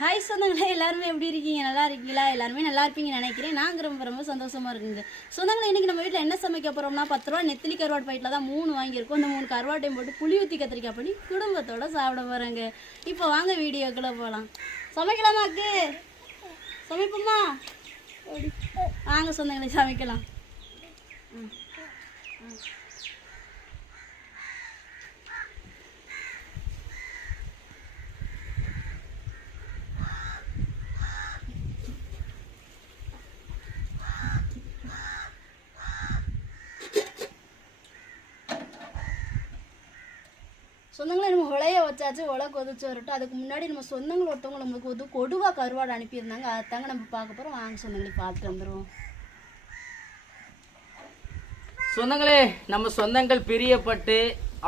Hi சொந்தங்களே எல்லாருமே எப்படி இருக்கீங்க? நல்லா இருக்கீங்களா? எல்லாருமே நல்லா இருப்பீங்கன்னு நினைக்கிறேன். நாங்கள் ரொம்ப ரொம்ப சந்தோஷமாக இருக்குங்க. சொந்தங்களே இன்னைக்கு நம்ம வீட்டில் என்ன சமைக்க போகிறோம்னா பத்து ரூபா நெத்திலி கருவாட்டு பாயிட்டில் தான் மூணு வாங்கியிருக்கோம். அந்த மூணு கருவாட்டையும் போட்டு புளி ஊற்றி கத்திரிக்காய் பண்ணி குடும்பத்தோடு சாப்பிட போகிறாங்க இப்போ வாங்க வீடியோக்குள்ளே போகலாம் சமைக்கலாமாக்கு சமைப்போமா? வாங்க சொந்தங்களே சமைக்கலாம். ம் ம். சொந்தங்களை நம்ம உலைய வச்சாச்சு உலை கொதிச்சு வரட்டும். அதுக்கு முன்னாடி நம்ம சொந்தங்கள் ஒருத்தவங்க நம்மளுக்கு வந்து கொடுவா கருவாடு அனுப்பியிருந்தாங்க. அதாங்க நம்ம பார்க்க போகிறோம் வாங்க சொந்தங்களை பார்த்துட்டு வந்துடுவோம் சொந்தங்களே நம்ம சொந்தங்கள் பிரியப்பட்டு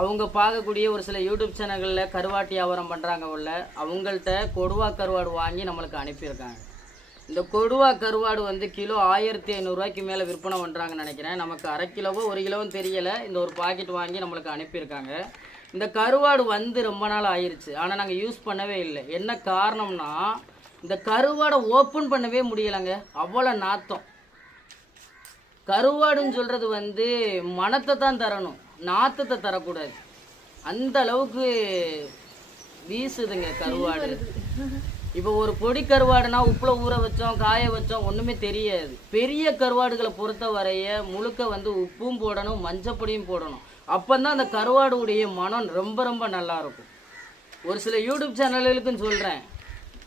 அவங்க பார்க்கக்கூடிய ஒரு சில யூடியூப் சேனல்களில் கருவாட்டு வியாபாரம் பண்ணுறாங்க உள்ள அவங்கள்ட்ட கொடுவா கருவாடு வாங்கி நம்மளுக்கு அனுப்பியிருக்காங்க. இந்த கொடுவா கருவாடு வந்து கிலோ ஆயிரத்தி ஐநூறுரூவாய்க்கு மேலே விற்பனை பண்ணுறாங்கன்னு நினைக்கிறேன். நமக்கு அரை கிலோவோ ஒரு கிலோவும் தெரியலை. இந்த ஒரு பாக்கெட் வாங்கி நம்மளுக்கு அனுப்பியிருக்காங்க. இந்த கருவாடு வந்து ரொம்ப நாள் ஆயிடுச்சு ஆனால் நாங்கள் யூஸ் பண்ணவே இல்லை. என்ன காரணம்னா இந்த கருவாடை ஓப்பன் பண்ணவே முடியலைங்க. அவ்வளோ நாத்தம். கருவாடுன்னு சொல்கிறது வந்து மனத்தை தான் தரணும். நாத்தத்தை தரக்கூடாது. அந்த அளவுக்கு வீசுதுங்க கருவாடு. இப்போ ஒரு பொடி கருவாடுனா உப்பில் ஊற வச்சோம் காய வச்சோம் ஒன்றுமே தெரியாது. பெரிய கருவாடுகளை பொறுத்த வரைய முழுக்க வந்து உப்பும் போடணும் மஞ்சப்பொடியும் போடணும். அப்பந்தான் அந்த கருவாடுடைய மனம் ரொம்ப ரொம்ப நல்லா இருக்கும் ஒரு சில யூடியூப் சேனல்களுக்கும் சொல்கிறேன்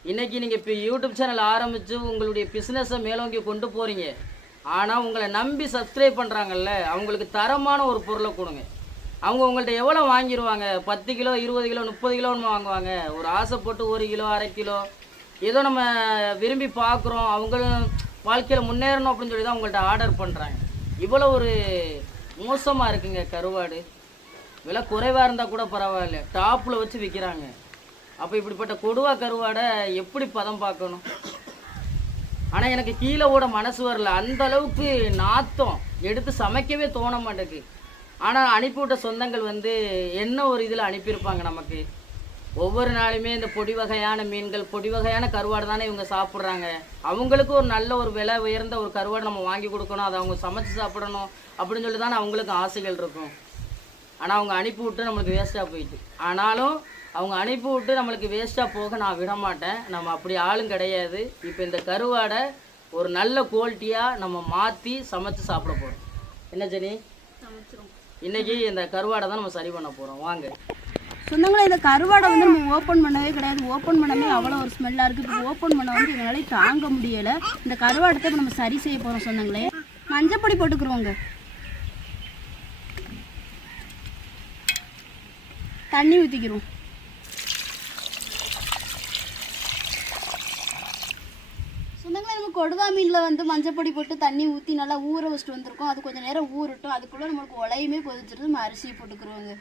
இன்றைக்கி நீங்கள் இப்போ யூடியூப் சேனல் ஆரம்பித்து உங்களுடைய பிஸ்னஸை மேலோங்கி கொண்டு போகிறீங்க ஆனால் உங்களை நம்பி சப்ஸ்கிரைப் பண்ணுறாங்கல்ல அவங்களுக்கு தரமான ஒரு பொருளை கொடுங்க. அவங்க உங்கள்கிட்ட எவ்வளோ வாங்கிடுவாங்க பத்து கிலோ இருபது கிலோ முப்பது கிலோன்னு வாங்குவாங்க. ஒரு ஆசைப்பட்டு ஒரு கிலோ அரை கிலோ. ஏதோ நம்ம விரும்பி பார்க்குறோம். அவங்களும் வாழ்க்கையில் முன்னேறணும் அப்படின்னு சொல்லி தான் உங்கள்கிட்ட ஆர்டர் பண்ணுறாங்க இவ்வளோ ஒரு மோசமாக இருக்குங்க கருவாடு. விலை குறைவாக இருந்தால் கூட பரவாயில்ல. டாப்பில் வச்சு விற்கிறாங்க அப்போ இப்படிப்பட்ட கொடுவா கருவாடை எப்படி பதம் பார்க்கணும்? ஆனால் எனக்கு கீழே ஓட மனசு வரல. அந்த அளவுக்கு நாத்தம். எடுத்து சமைக்கவே தோண மாட்டேங்குது. ஆனால் அனுப்பிவிட்ட சொந்தங்கள் வந்து என்ன ஒரு இதில் அனுப்பியிருப்பாங்க நமக்கு? ஒவ்வொரு நாளுமே இந்த பொடி வகையான மீன்கள் பொடி வகையான கருவாடு தானே இவங்க சாப்பிட்றாங்க. அவங்களுக்கு ஒரு நல்ல ஒரு விலை உயர்ந்த ஒரு கருவாடு நம்ம வாங்கி கொடுக்கணும். அதை அவங்க சமைச்சு சாப்பிடணும் அப்படின்னு சொல்லி தானே அவங்களுக்கு ஆசைகள் இருக்கும். ஆனால் அவங்க அனுப்பி விட்டு நம்மளுக்கு வேஸ்ட்டாக போயிட்டு. ஆனாலும் அவங்க அனுப்பி விட்டு நம்மளுக்கு வேஸ்ட்டாக போக நான் விட மாட்டேன் நம்ம அப்படி ஆளும் கிடையாது. இப்போ இந்த கருவாடை ஒரு நல்ல குவாலிட்டியாக நம்ம மாற்றி சமைச்சு சாப்பிட போகிறோம் என்ன ஜெனி? இன்னைக்கு இந்த கருவாடை தான் நம்ம சரி பண்ண போகிறோம் வாங்க. சொந்தங்களை இந்த கருவாடை வந்து நம்ம ஓப்பன் பண்ணவே கிடையாது. ஓப்பன் பண்ணவே அவ்வளோ ஒரு ஸ்மெல்லாக இருக்குது இப்போ ஓப்பன் பண்ண வந்து எங்களால் தாங்க முடியலை. இந்த கருவாடத்தை இப்போ நம்ம சரி செய்ய போகிறோம் சொந்தங்களே. மஞ்சப்பொடி போட்டுக்குருவோங்க. தண்ணி ஊற்றிக்கிறோம் சொந்தங்களே நம்ம கொடுவா மீனில் வந்து மஞ்சப்பொடி போட்டு தண்ணி ஊற்றி நல்லா ஊற வச்சுட்டு வந்திருக்கோம். அது கொஞ்சம் நேரம் ஊறட்டும். அதுக்குள்ளே நம்மளுக்கு உலையுமே கொதிச்சிட்டு நம்ம அரிசியை போட்டுக்குருவோங்க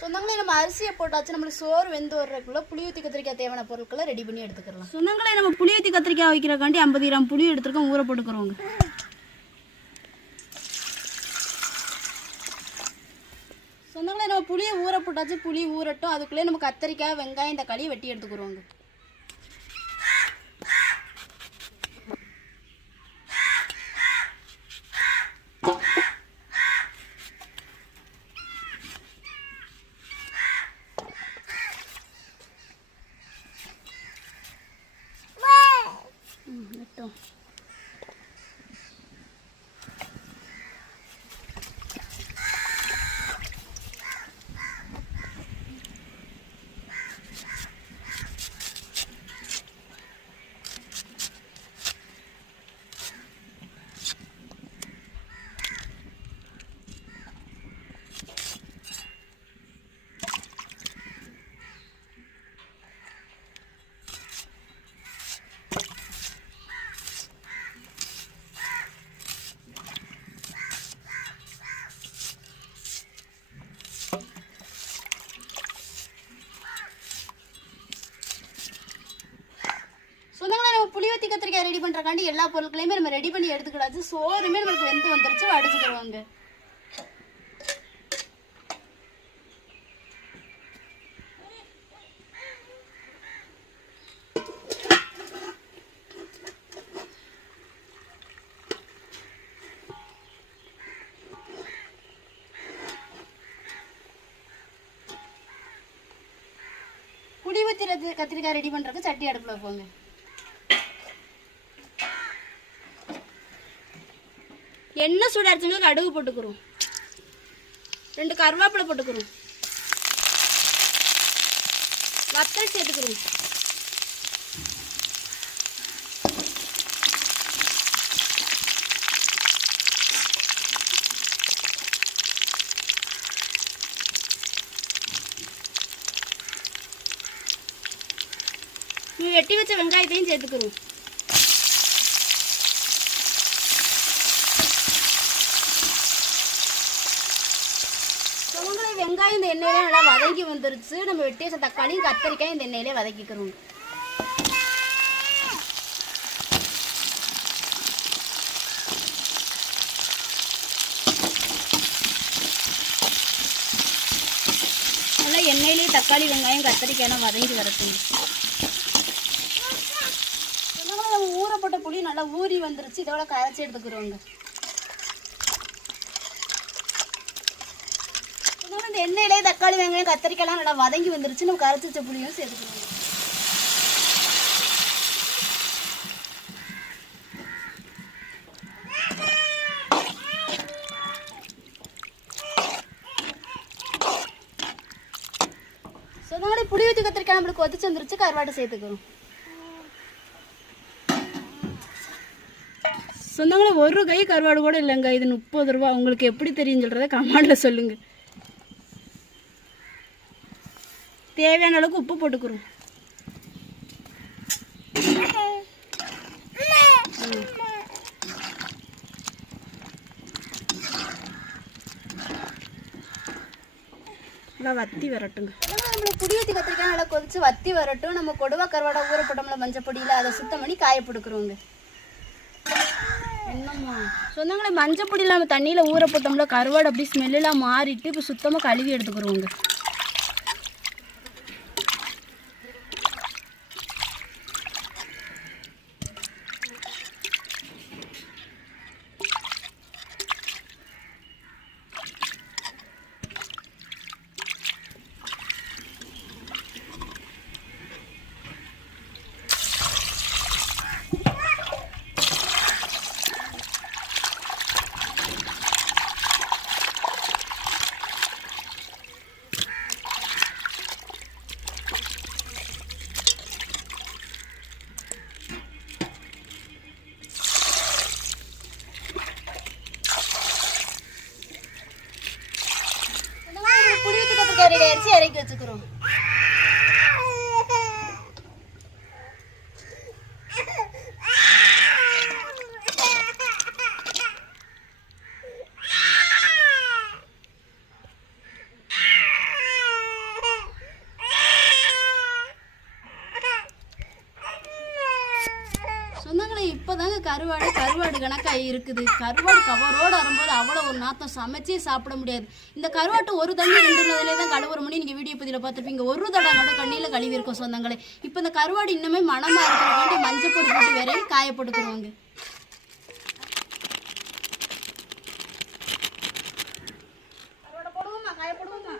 சொந்தங்களே நம்ம அரிசியை போட்டாச்சு நம்மளுக்கு சோறு வெந்து வர்றதுக்குள்ள புளியூத்தி கத்திரிக்காய் தேவையான பொருட்களை ரெடி பண்ணி எடுத்துக்கலாம். சொந்தங்களே நம்ம புளியூத்தி கத்திரிக்காய் வைக்கிறக்காண்டி ஐம்பது கிராம் புளி எடுத்துருக்கோம் ஊற போட்டுக்கிறோங்க. சொந்தங்களே நம்ம புளியை ஊற போட்டாச்சு புளி ஊறட்டும். அதுக்குள்ளே நம்ம கத்திரிக்காய் வெங்காயம் தக்காளி வெட்டி எடுத்துக்கிறோங்க ம், வெட்டும் கத்திரிக்காய் ரெடி பண்றக்காண்டி எல்லா பொருட்களையுமே நம்ம ரெடி பண்ணி எடுத்துக்கிடாச்சு சோறுமே நம்மளுக்கு வெந்து வந்துருச்சு அடிச்சுக்கிடுவாங்க புளி ஊத்தி கத்திரிக்காய் ரெடி பண்றதுக்கு சட்டி அடுப்புல வைப்போங்க. எண்ணெய் சூடாச்சுங்க கடுகு போட்டுக்கிறோம். ரெண்டு கருவேப்பிலை போட்டுக்கிறோம். வத்தல் சேர்த்துக்கிறோம். வெட்டி வச்ச வெங்காயத்தையும் சேர்த்துக்கிறோம் சோங்கலை வெங்காயம் இந்த எண்ணெயிலே நல்லா வதங்கி வந்துருச்சு நம்ம வெட்டி வச்ச தக்காளியும் கத்திரிக்காய் இந்த எண்ணெயிலே வதக்கிக்கிறோம். நல்லா எண்ணெயிலேயே தக்காளி வெங்காயம் கத்திரிக்காயெல்லாம் வதங்கி வரட்டும். ஊறப்பட்ட புளி நல்லா ஊறி வந்துருச்சு. இதோட கரைச்சி எடுத்துக்கிறோங்க இதனால இந்த எண்ணெயிலே தக்காளி வெங்காயம் கத்திரிக்காய்லாம் நல்லா வதங்கி வந்துருச்சு நம்ம கரைச்சி வச்ச புளியும் சேர்த்துக்கலாம் ஸோ அதனால புளி ஊற்றி கத்திரிக்காய் நம்மளுக்கு கொதிச்சு வந்துருச்சு கருவாட்டை சேர்த்துக்கணும் சொந்தங்களே ஒரு கை கருவாடு கூட இல்லைங்க இது முப்பது ரூபா உங்களுக்கு எப்படி தெரியும் சொல்கிறத கமெண்டில் சொல்லுங்க தேவையான அளவுக்கு உப்பு போட்டுக்கிறோம். நல்லா வத்தி வரட்டுங்க. நம்மள புடி ஊற்றி கத்திரிக்காய் நல்லா கொதிச்சு வத்தி வரட்டும். நம்ம கொடுவா கருவாடை ஊற போட்டோம்ல மஞ்சள் பொடியில் அதை சுத்தம் பண்ணி காய போட்டுக்கிறோங்க. என்னம்மா? சொன்னாங்களே மஞ்சள் பொடியில் நம்ம தண்ணியில் ஊற போட்டோம்ல கருவாடு அப்படி ஸ்மெல்லாம் மாறிட்டு இப்போ சுத்தமாக கழுவி எடுத்துக்கிறோங்க புளி ஊற்றி கத்திரிக்காய் ரெடி ஆயிடுச்சு இறக்கி வச்சுக்கிறோம் சொந்தங்களே இப்போதாங்க கருவாடு கருவாடு கணக்காக இருக்குது. கருவாடு கவரோடு வரும்போது அவ்வளோ ஒரு நாத்தம் சமைச்சே சாப்பிட முடியாது. இந்த கருவாட்டு ஒரு தண்ணி ரெண்டு நிலையிலே தான் கழுவுற மணி நீங்கள் வீடியோ பதிவில் பார்த்துருப்பீங்க. ஒரு தடவை கூட கண்ணியில் கழுவி இருக்கும் சொந்தங்களே. இப்போ இந்த கருவாடு இன்னுமே மனமாக இருக்கிறக்காண்டி மஞ்சள் போட்டு போட்டு வரையும் காய போட்டுக்கிறோங்க கருவாடை போடுவோமா காய போடுவோமா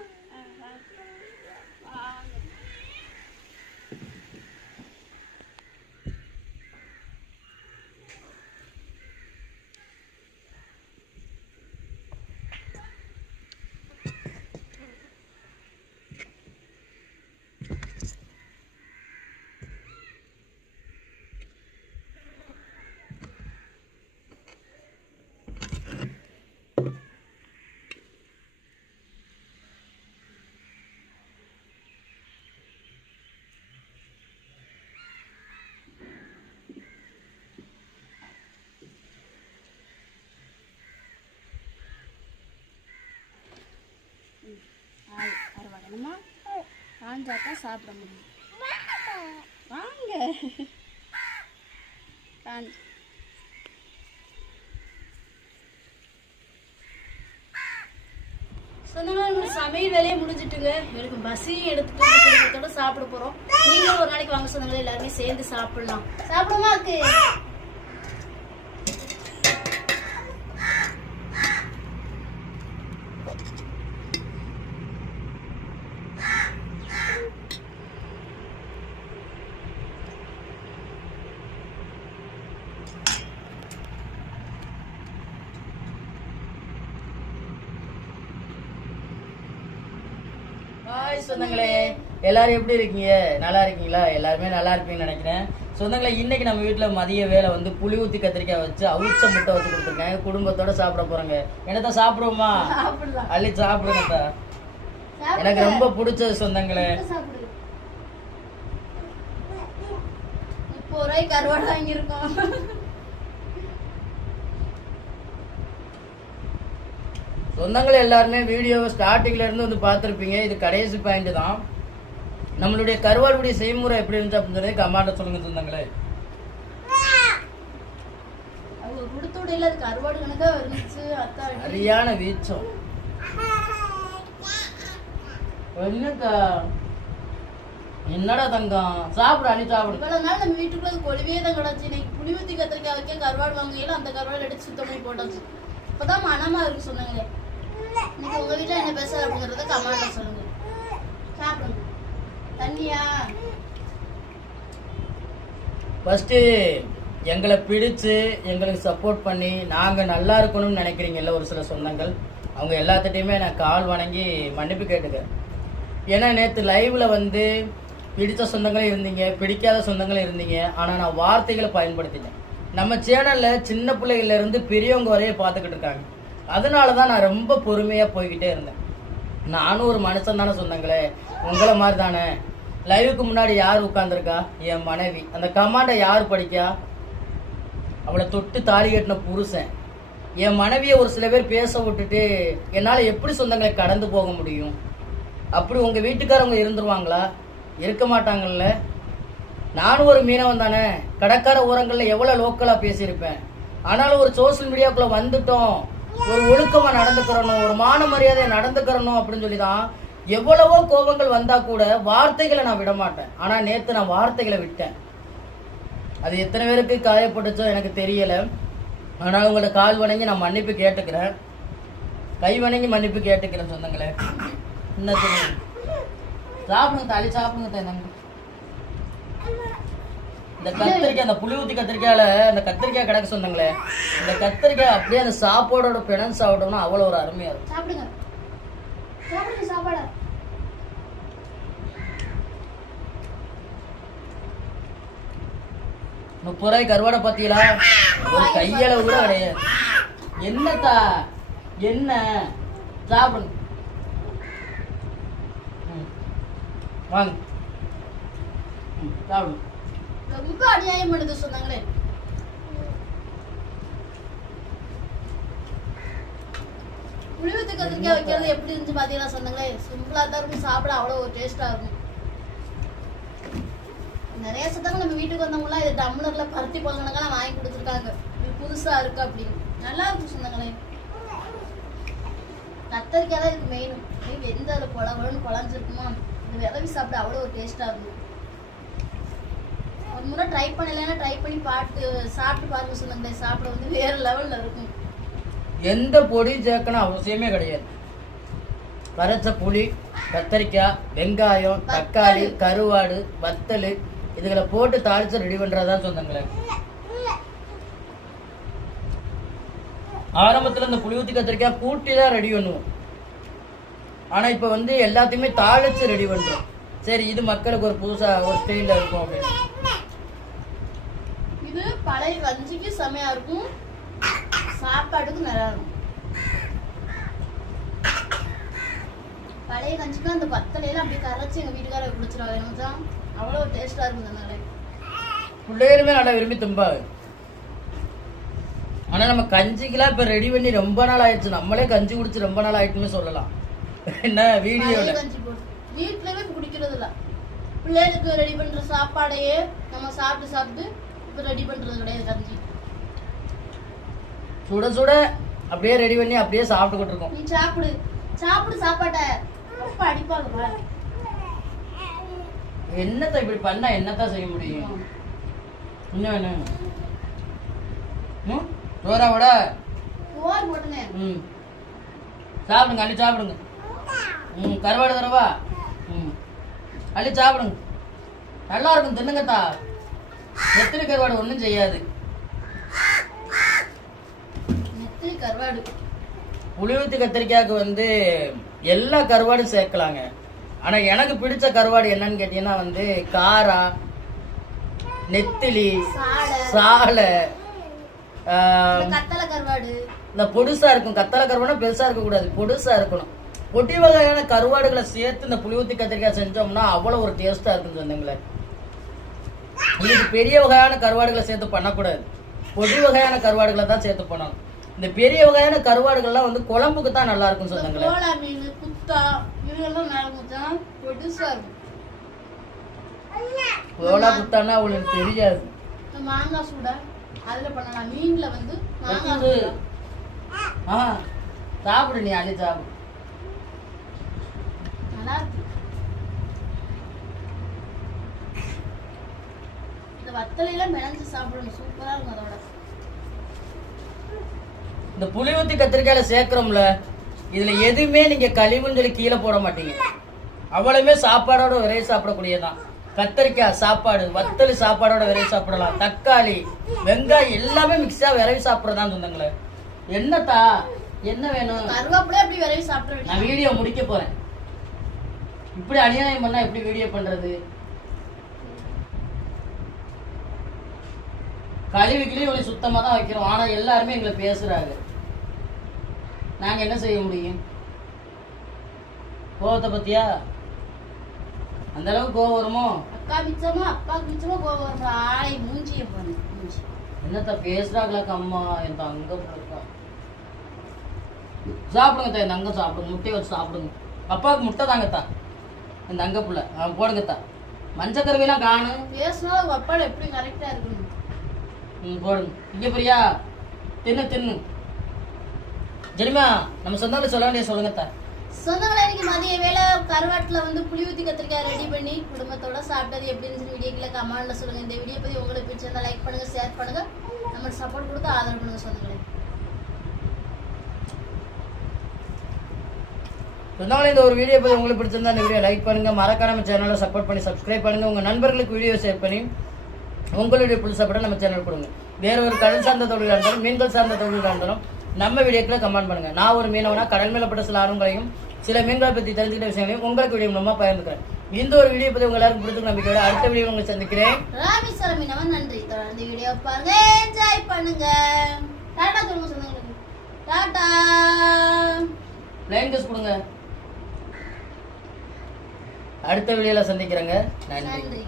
ஆள் அறுவடணுமா காஞ்சாக்கா சாப்பிட முடியும். வாங்க. சொந்தங்களா சமையல் வேலையே முடிஞ்சிட்டுங்க. எனக்கு பஸ்ஸையும் எடுத்துட்டு குடும்பத்தோட சாப்பிட போறோம். நீங்களும் ஒரு நாளைக்கு வாங்க சொந்தங்களே எல்லாருமே சேர்ந்து சாப்பிடலாம். சாப்பிடுமா இருக்கு சொந்தங்களே எல்லாரும் எப்படி இருக்கீங்க? நல்லா இருக்கீங்களா? எல்லாருமே நல்லா இருப்பீங்கன்னு நினைக்கிறேன். சொந்தங்களே இன்னைக்கு நம்ம வீட்ல மதிய வேலை வந்து புளி ஊத்தி கத்திரிக்காய் வச்சு அவிச்ச முட்டை வச்சு கொடுத்துருக்கேன். குடும்பத்தோட சாப்பிட போறாங்க. என்னத்தா சாப்பிடுவோமா? அள்ளி சாப்பிடுங்கத்தா எனக்கு ரொம்ப பிடிச்சது சொந்தங்களே. முப்பது ரூபாய்க்கு கருவாடு வாங்கியிருக்கோம். சொந்தங்கள் எல்லாருமே வீடியோவை ஸ்டார்டிங்ல இருந்து வந்து பார்த்துருப்பீங்க. இது கடைசி பாயிண்ட் தான். நம்மளுடைய கருவாடுடைய செய்முறை எப்படி இருந்துச்சு அப்படின்னு கமாண்ட சொல்லுங்க சொந்தங்களே. சரியான வீச்சம். என்னக்கா? என்னடா தங்கம்? சாப்பிடு அணி சாப்பிடு. இவ்வளவு நாள் நம்ம வீட்டுக்குள்ள கொழுவே தான் கிடச்சு இன்னைக்கு புளி ஊத்தி கத்திரிக்காய் வைக்க கருவாடு வாங்கையில அந்த கருவாடு எடுத்து சுத்தம் பண்ணி போட்டாச்சு. இப்பதான் மனமா இருக்கு சொன்னாங்களே இன்னைக்கு உங்க வீட்டுல என்ன பேச அப்படிங்கறத கமாண்ட சொல்லுங்க. சாப்பிடுங்க. தண்ணியா? ஃபஸ்ட்டு எங்களை பிடிச்சு எங்களுக்கு சப்போர்ட் பண்ணி நாங்கள் நல்லா இருக்கணும்னு நினைக்கிறீங்கல்ல ஒரு சில சொந்தங்கள். அவங்க எல்லாத்திட்டையுமே நான் கால் வணங்கி மன்னிப்பு கேட்டுக்கிறேன். ஏன்னா நேற்று லைவ்ல வந்து பிடித்த சொந்தங்களும் இருந்தீங்க பிடிக்காத சொந்தங்களும் இருந்தீங்க. ஆனால் நான் வார்த்தைகளை பயன்படுத்திட்டேன். நம்ம சேனலில் சின்ன பிள்ளைகள்ல இருந்து பெரியவங்க வரைய பார்த்துக்கிட்டு இருக்காங்க. அதனால தான் நான் ரொம்ப பொறுமையாக போய்கிட்டே இருந்தேன். நானும் ஒரு மனுஷன் தானே சொந்தங்களே உங்களை மாதிரி தானே லைவுக்கு முன்னாடி யார் உட்காந்துருக்கா என் மனைவி. அந்த கமாண்டை யார் படிக்கா? அவளை தொட்டு தாலி கட்டின புருஷன். என் மனைவியை ஒரு சில பேர் பேச விட்டுட்டு என்னால் எப்படி சொந்தங்களை கடந்து போக முடியும்? அப்படி உங்கள் வீட்டுக்காரவங்க இருந்துருவாங்களா? இருக்க மாட்டாங்கல்ல. நானும் ஒரு மீனவன் தானே. கடற்கரை ஓரங்களில் எவ்வளோ லோக்கலாக பேசியிருப்பேன். ஆனாலும் ஒரு சோஷியல் மீடியாக்குள்ளே வந்துட்டோம். ஒரு ஒழுக்கமாக நடந்துக்கிறணும் ஒரு மான மரியாதை நடந்துக்கிறணும் அப்படின்னு சொல்லி தான் எவ்வளவோ கோபங்கள் வந்தால் கூட வார்த்தைகளை நான் விட மாட்டேன். ஆனால் நேற்று நான் வார்த்தைகளை விட்டேன். அது எத்தனை பேருக்கு காயப்பட்டுச்சோ எனக்கு தெரியல. ஆனால் உங்களை கால் வணங்கி நான் மன்னிப்பு கேட்டுக்கிறேன். கை வணங்கி மன்னிப்பு கேட்டுக்கிறேன் சொந்தங்களே. என்ன சொல்லுங்க சாப்பிடுங்க தாலி சாப்பிடுங்க தாங்க இந்த கத்திரிக்காய் அந்த புளி ஊத்தி கத்திரிக்காயில அந்த கத்திரிக்காய் கிடக்க சொந்தங்களே இந்த கத்திரிக்காய் அப்படியே அந்த சாப்பாடோட பிணம் சாப்பிட்டோம்னா அவ்வளோ ஒரு அருமையா இருக்கும். சாப்பிடுங்க. சாப்பிடுங்க சாப்பாடு. முப்பது ரூபாய் கருவாடை பார்த்தீங்களா ஒரு கையளவு கூட கிடையாது. என்னத்தா? என்ன? சாப்பிடுங்க. வாங்க. சாப்பிடுங்க. ரொம்ப அநியாயம் பண்ணுது சொன்னாங்களே. புளிவுத்து கத்திரிக்காய் வைக்கிறது எப்படி இருந்துச்சு பாத்தீங்களா சொன்னாங்களே? சிம்பிளா தான் இருக்கும் சாப்பிட அவ்வளோ ஒரு டேஸ்டா இருக்கும். நிறைய சத்தங்கள் நம்ம வீட்டுக்கு வந்தவங்களாம் இது டம்ளர்ல பருத்தி பழங்கலாம் வாங்கி கொடுத்துருக்காங்க. இது புதுசா இருக்கு அப்படின்னு. நல்லா இருக்கும் சொன்னாங்களே. கத்தரிக்காய் தான் இதுக்கு மெயின் எந்த அதில் குழ குழன்னு குழஞ்சிருக்குமோ. இது விளவி சாப்பிட அவ்வளோ ஒரு டேஸ்டா இருக்கும். ஒரு முறை ட்ரை பண்ணலைன்னா ட்ரை பண்ணி பாட்டு சாப்பிட்டு பாருங்க சொன்னாங்களே சாப்பிட வந்து வேற லெவல்ல இருக்கும். எந்த பொடியும் சேர்க்கணும் அவசியமே கிடையாது. கரைச்ச புளி கத்தரிக்காய் வெங்காயம் தக்காளி கருவாடு வத்தல். இதுகளை போட்டு தாளிச்சு ரெடி பண்றதுதான் சொந்தங்களே. ஆரம்பத்துல இந்த புளி ஊத்தி கத்திரிக்காய் கூட்டி தான் ரெடி பண்ணுவோம். ஆனா இப்ப வந்து எல்லாத்தையுமே தாளிச்சு ரெடி பண்றோம். சரி இது மக்களுக்கு ஒரு புதுசா ஒரு ஸ்டைல்ல இருக்கும் அப்படின்னு. இது பழைய கஞ்சிக்கு செமையா இருக்கும். சாப்பாட்டுக்கும் நல்லா இருக்கும். பழைய கஞ்சிக்கு அந்த பத்தலையில அப்படியே கரைச்சி எங்க வீட்டுக்கார குடிச்சிருவாங்க எனக்கு தான் அவ்வளோ டேஸ்டா இருக்கும் அதனால பிள்ளைகளுமே நல்லா விரும்பி தும்பாங்க. ஆனா நம்ம கஞ்சிக்கெல்லாம் இப்ப ரெடி பண்ணி ரொம்ப நாள் ஆயிடுச்சு. நம்மளே கஞ்சி குடிச்சு ரொம்ப நாள் ஆயிட்டுன்னு சொல்லலாம். என்ன பழைய கஞ்சி போட்டு. குடிக்கிறது இல்ல பிள்ளைகளுக்கு ரெடி பண்ற சாப்பாடையே நம்ம சாப்பிட்டு சாப்பிட்டு இப்போ ரெடி பண்றது கிடையாது சுட சுட அப்படியே ரெடி பண்ணி அப்படியே சாப்பிட்டுக்கிட்டு இருக்கோம். நீ சாப்பிடு. சாப்பிடு சாப்பாட்டை. அடிப்பாங்க என்னத்த இப்படி பண்ணா என்னத்தான் செய்ய முடியும்? என்ன வேணும்? ம்? ரோராவோட ஓர் போட்டுங்க. ம். சாப்பிடுங்க அள்ளி சாப்பிடுங்க. ம் கருவாடு தரவா ம். அள்ளி சாப்பிடுங்க. நல்லா இருக்கும் தின்னுங்கத்தா எத்தனை கருவாடு ஒன்றும் செய்யாது. நெத்திலி கருவாடு. புளியூத்து கத்திரிக்காய்க்கு வந்து எல்லா கருவாடும் சேர்க்கலாங்க. ஆனா எனக்கு பிடிச்ச கருவாடு என்னன்னு கேட்டீங்கன்னா வந்து காரா நெத்திலி சாலை. இந்த கத்தலை கருவாடு. இந்த பொடுசா இருக்கும். கத்தலை கருவாடு பெருசா இருக்க கூடாது. பொடுசா இருக்கணும். பொடி வகையான கருவாடுகளை சேர்த்து இந்த புளியூத்தி கத்திரிக்காய் செஞ்சோம்னா அவ்வளவு ஒரு டேஸ்டா இருக்கும் சொந்தங்களே. இதுக்கு பெரிய வகையான கருவாடுகளை சேர்த்து பண்ணக்கூடாது. பொடி வகையான கருவாடுகளை தான் சேர்த்து பண்ணணும். இந்த பெரிய வகையான கருவாடுகள்லாம் வந்து குழம்புக்கு தான் நல்லா இருக்கும் சொந்தங்களே கோலா மீன் குத்தா இவங்கெல்லாம் மேல குத்தா பெருசா இருக்கும். கோலா குத்தான்னா அவளுக்கு தெரியாது. மாங்காய் சூடை அதுல பண்ணலாம். மீன்ல வந்து ஆ சாப்பிடு நீ அள்ளி சாப்பிடு. நல்லா இருக்கு. இந்த வத்தலையில மிளஞ்சு சாப்பிடணும். சூப்பரா இருக்கும் அதோட. இந்த புளி ஊத்தி கத்திரிக்காயில சேர்க்கிறோம்ல இதுல எதுவுமே நீங்க கழிவுன்னு சொல்லி கீழே போட மாட்டீங்க. அவ்வளவுமே சாப்பாடோட விரைவு சாப்பிடக்கூடியதான் கத்திரிக்காய் சாப்பாடு வத்தல் சாப்பாடோட விரைவு சாப்பிடலாம். தக்காளி வெங்காயம் எல்லாமே மிக்ஸா விரைவு சாப்பிடறதான் சொந்தங்களே. என்னத்தா? என்ன வேணும்? கருவேப்பிலே அப்படி விரைவி சாப்பிட வேண்டியது நான் வீடியோ முடிக்க போறேன். இப்படி அநியாயம் பண்ணா எப்படி வீடியோ பண்றது? கழிவு கிழிவு ஒளி சுத்தமா தான் வைக்கிறோம். ஆனா எல்லாருமே எங்களை பேசுறாங்க. நாங்க என்ன செய்ய முடியும்? கோவத்தை பத்தியா? அந்த அளவுக்கு கோவம் வருமோ? அக்கா மிச்சமா அப்பா மிச்சமா கோவம் வரும் ஆளை மூஞ்சிய பண்ணு மூஞ்சி. என்னத்த பேசுறாங்களாக்க அம்மா என் தங்க பிள்ளைக்கா சாப்பிடுங்க தா என் தங்க சாப்பிடுங்க. முட்டையை வச்சு சாப்பிடுங்க. அப்பாவுக்கு முட்டை தாங்கத்தா என் தங்க புள்ள. போடுங்கத்தா மஞ்சள் கருவிலாம் காணும். பேசினாலும் உங்க அப்பாட எப்படி கரெக்டா இருக்கணும்? ம் போடுங்க இங்க பிரியா. தின்னு நம்ம சொந்தங்களை சொல்ல வேண்டிய சொல்லுங்கத்தா சொந்தங்கள இன்னைக்கு மதிய வேலை கருவாட்டுல வந்து புளி கத்திரிக்காய் ரெடி பண்ணி குடும்பத்தோட சாப்பிட்டது எப்படி இருந்துச்சு வீடியோக்குள்ள கமெண்ட்ல சொல்லுங்க. இந்த வீடியோ பத்தி உங்களுக்கு பிடிச்சிருந்தா லைக் பண்ணுங்க ஷேர் பண்ணுங்க. நம்ம சப்போர்ட் கொடுத்து ஆதரவு பண்ணுங்க சொந்தங்களே. சொந்தங்களே இந்த ஒரு வீடியோ பற்றி உங்களுக்கு பிடிச்சிருந்தா இந்த வீடியோ லைக் பண்ணுங்க. மறக்காம சேனலை சப்போர்ட் பண்ணி சப்ஸ்கிரைப் பண்ணுங்க. உங்க நண்பர்களுக்கு வீடியோ ஷேர் பண்ணி உங்களுடைய சப்போர்ட்டை நம்ம சேனல் கொடுங்க. வேற ஒரு கடல் சார்ந்த தொழிலாக இருந்தாலும் மீன்கள் சார்ந்த தொழிலாக இருந்தாலும் நம்ம வீடியோக்குள்ள கமெண்ட் பண்ணுங்க. நான் ஒரு மீனவனா கடல் மேலப்பட்ட சில ஆர்வங்களையும் சில மீன்களை பற்றி தெரிஞ்சுக்கிட்ட விஷயங்களையும் உங்களுக்கு வீடியோ மூலமா பகிர்ந்துக்கிறேன். இந்த ஒரு வீடியோ பற்றி உங்க எல்லாருக்கும் பிடிச்சிருக்க நம்பிக்கையோட அடுத்த வீடியோ உங்களை சந்திக்கிறேன். ராமேஸ்வரம் மீனவன் நன்றி. தொடர்ந்து வீடியோ பாருங்க. என்ஜாய் பண்ணுங்க. டாடா சொல்லுங்க. சொந்தங்களுக்கு டாடா. லைன் கஸ் கொடுங்க. அடுத்த வீடியோல சந்திக்கிறேங்க. நன்றி.